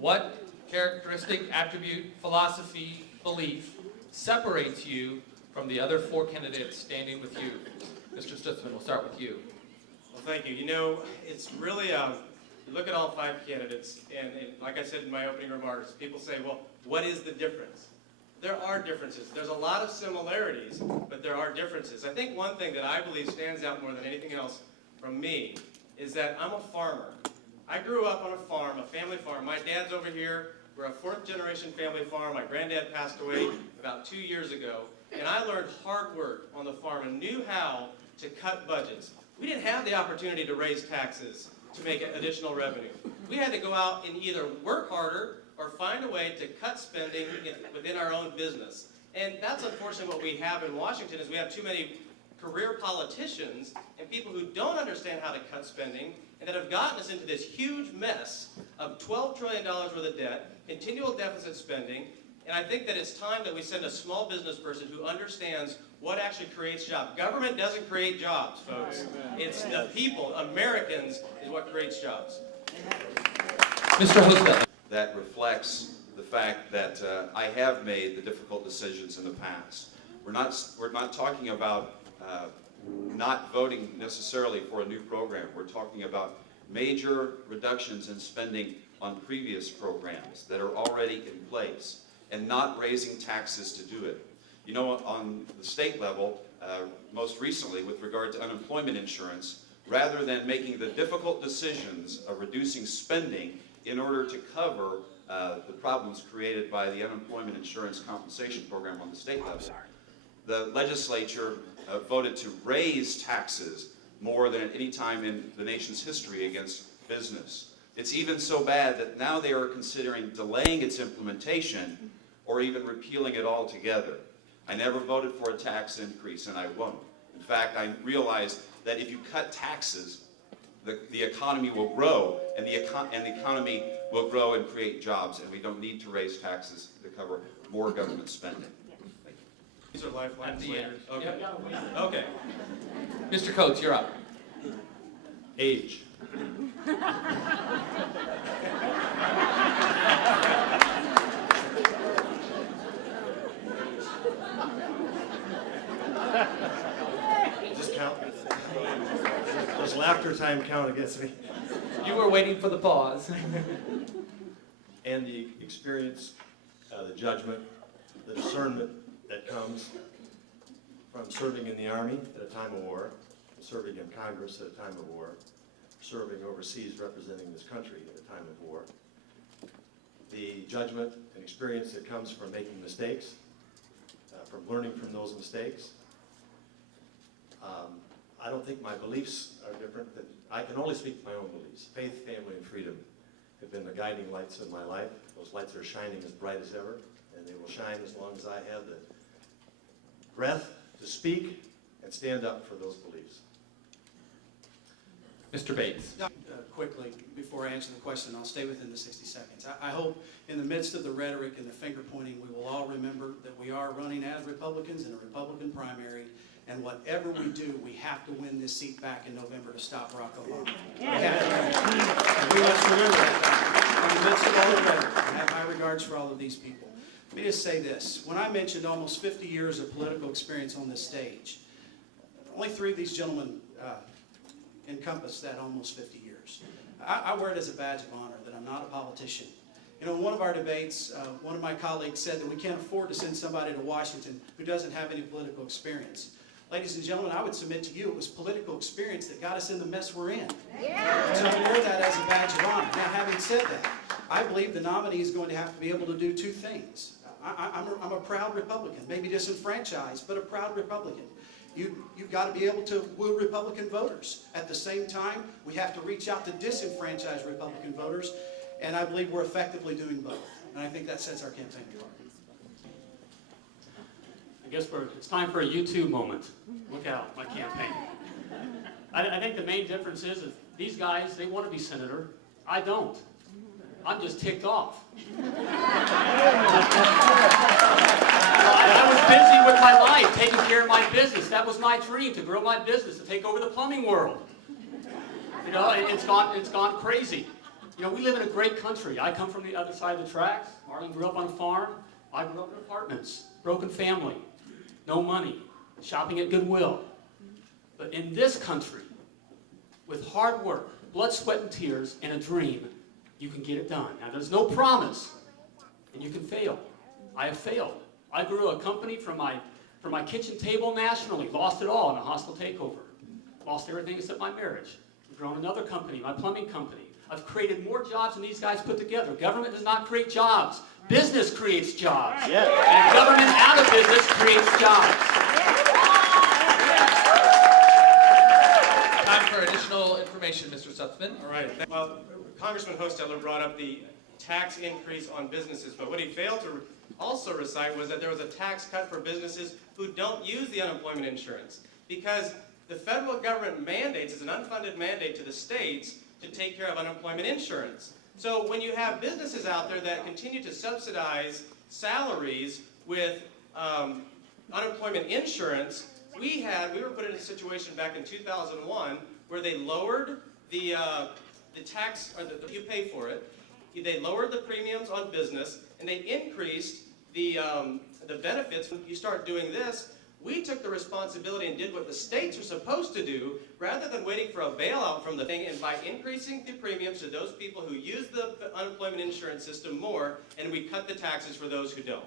What characteristic, attribute, philosophy, belief separates you from the other four candidates standing with you? Mr. Stutzman, we'll start with you. Well, thank you. You know, it's really, you look at all five candidates, and like I said in my opening remarks, people say, well, what is the difference? There are differences. There's a lot of similarities, but there are differences. I think one thing that I believe stands out more than anything else from me is that I'm a farmer. I grew up on a farm, a family farm. My dad's over here. We're a fourth-generation family farm. My granddad passed away about 2 years ago, and I learned hard work on the farm and knew how to cut budgets. We didn't have the opportunity to raise taxes to make additional revenue. We had to go out and either work harder or find a way to cut spending within our own business. And that's unfortunately what we have in Washington, is we have too many career politicians and people who don't understand how to cut spending, and that have gotten us into this huge mess of $12 trillion worth of debt, continual deficit spending, and I think that it's time that we send a small business person who understands what actually creates jobs. Government doesn't create jobs, folks. It's the people, Americans, is what creates jobs. Mr. Hostet. That reflects the fact that I have made the difficult decisions in the past. We're not talking about not voting necessarily for a new program. We're talking about major reductions in spending on previous programs that are already in place and not raising taxes to do it. You know, on the state level, most recently with regard to unemployment insurance, rather than making the difficult decisions of reducing spending in order to cover the problems created by the unemployment insurance compensation program on the state level, the legislature voted to raise taxes more than at any time in the nation's history against business. It's even so bad that now they are considering delaying its implementation or even repealing it altogether. I never voted for a tax increase, and I won't. In fact, I realize that if you cut taxes, the economy will grow, and the economy will grow and create jobs, and we don't need to raise taxes to cover more government spending. These are lifelines later. Okay. Yep. Okay. Mr. Coates, you're up. Age. Just count. Does laughter time count against me? You were waiting for the pause. And the experience, the judgment, the discernment that comes from serving in the Army at a time of war, serving in Congress at a time of war, serving overseas representing this country at a time of war. The judgment and experience that comes from making mistakes, from learning from those mistakes. I don't think my beliefs are different. I can only speak to my own beliefs. Faith, family, and freedom have been the guiding lights of my life. Those lights are shining as bright as ever, and they will shine as long as I have the breath to speak and stand up for those beliefs. Mr. Bates. Quickly, before I answer the question, I'll stay within the 60 seconds. I hope in the midst of the rhetoric and the finger pointing, we will all remember that we are running as Republicans in a Republican primary, and whatever we do, we have to win this seat back in November to stop Barack Obama. We must remember that. In the midst of all the rhetoric, I have high regards for all of these people. Let me just say this. When I mentioned almost 50 years of political experience on this stage, only 3 of these gentlemen encompass that almost 50 years. I wear it as a badge of honor that I'm not a politician. You know, in one of our debates, one of my colleagues said that we can't afford to send somebody to Washington who doesn't have any political experience. Ladies and gentlemen, I would submit to you it was political experience that got us in the mess we're in. Yeah. So I wear that as a badge of honor. Now, having said that, I believe the nominee is going to have to be able to do 2 things. I'm a proud Republican, maybe disenfranchised, but a proud Republican. You've got to be able to woo Republican voters. At the same time, we have to reach out to disenfranchised Republican voters, and I believe we're effectively doing both. And I think that sets our campaign apart. I guess it's time for a U2 moment. Look out, my campaign. I think the main difference is that these guys, they want to be senator. I don't. I'm just ticked off. I was busy with my life, taking care of my business. That was my dream, to grow my business, to take over the plumbing world. You know, it's gone crazy. You know, we live in a great country. I come from the other side of the tracks. Marlon grew up on a farm. I grew up in apartments. Broken family. No money. Shopping at Goodwill. But in this country, with hard work, blood, sweat, and tears, and a dream, you can get it done. Now, there's no promise, and you can fail. I have failed. I grew a company from my kitchen table nationally, lost it all in a hostile takeover. Lost everything except my marriage. I've grown another company, my plumbing company. I've created more jobs than these guys put together. Government does not create jobs. Business creates jobs. Yeah. And government out of business creates jobs. Time for additional information, Mr. Stutzman. All right. Well, Congressman Hostettler brought up the tax increase on businesses, but what he failed to also recite was that there was a tax cut for businesses who don't use the unemployment insurance, because the federal government mandates, it's an unfunded mandate to the states to take care of unemployment insurance. So when you have businesses out there that continue to subsidize salaries with unemployment insurance, we were put in a situation back in 2001 where they lowered the tax, or you pay for it. They lowered the premiums on business, and they increased the benefits. When you start doing this, we took the responsibility and did what the states are supposed to do, rather than waiting for a bailout from the thing, and by increasing the premiums to those people who use the unemployment insurance system more, and we cut the taxes for those who don't.